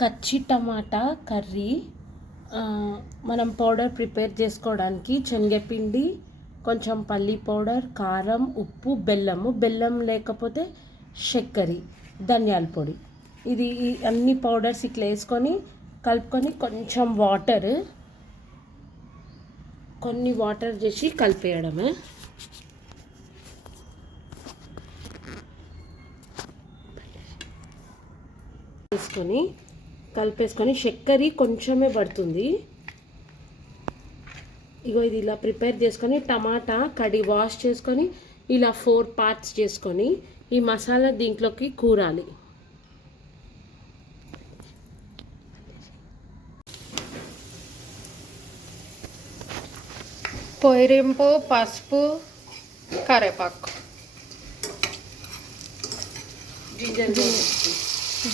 కచ్చి టమాటా కర్రీ. మనం powder prepare చేసుకోవడానికి శనగపిండి, కొంచెం పల్లి పౌడర్, కారం, ఉప్పు, బెల్లం లేకపోతే చక్కెర, ధనియాల పొడి, ఇది అన్ని పౌడర్స్ ఇట్లా వేసుకొని కలుపుకొని కొన్ని వాటర్ చేసి కలిపేయడమే. కలిపేసుకొని చక్కెర కొంచెమే పడుతుంది. ఇగో ఇది ఇలా ప్రిపేర్ చేసుకొని టమాటా వాష్ చేసుకొని ఇలా 4 పార్ట్స్ చేసుకొని ఈ మసాలా దీంట్లోకి కూరాలి. పొయ్యింపు, పసుపు, కరివేపాకు,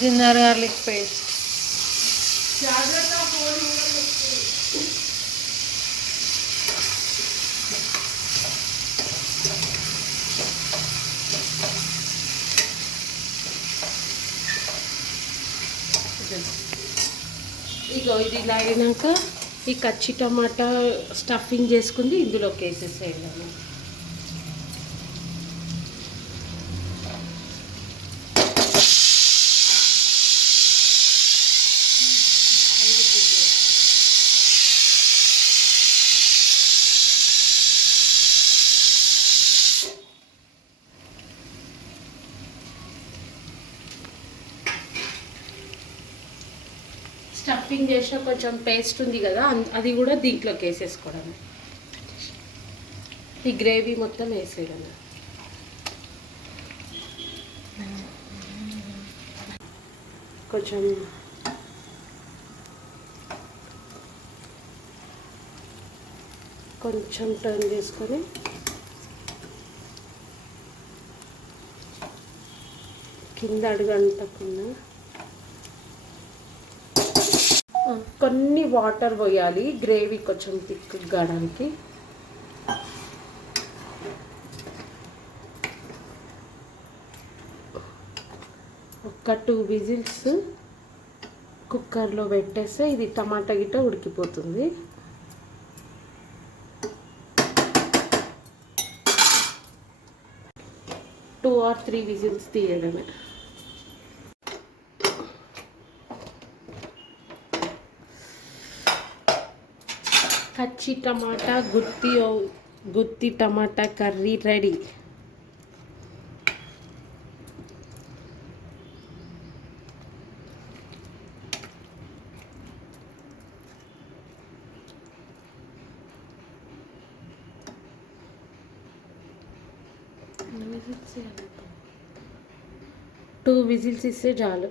జింజర్ గార్లిక్ పేస్ట్, ఇగో ఇది ఇలా అయినాక ఈ కచ్చి టమాటా స్టఫింగ్ చేసుకుంది ఇందులోకి వేసేసేయాలి. స్టఫింగ్ చేసిన కొంచెం పేస్ట్ ఉంది కదా, అది కూడా దీంట్లోకి వేసేసుకోవడం. ఈ గ్రేవీ మొత్తం వేసేయడం. కొంచెం టర్న్ చేసుకొని కింద అడుగంటకుండా కొన్ని వాటర్ పోయాలి గ్రేవీ కొంచెం థిక్ కావడానికి. ఒక 2 విజిల్స్ కుక్కర్లో పెట్టేస్తే ఇది టమాటా గిట్ట ఉడికిపోతుంది. టూ ఆర్ 3 విజిల్స్ తీయడమే. కచ్చి టమాటా గుత్తి టమాటా కర్రీ రెడీ. టూ విజిల్స్ ఇస్తే చాలు.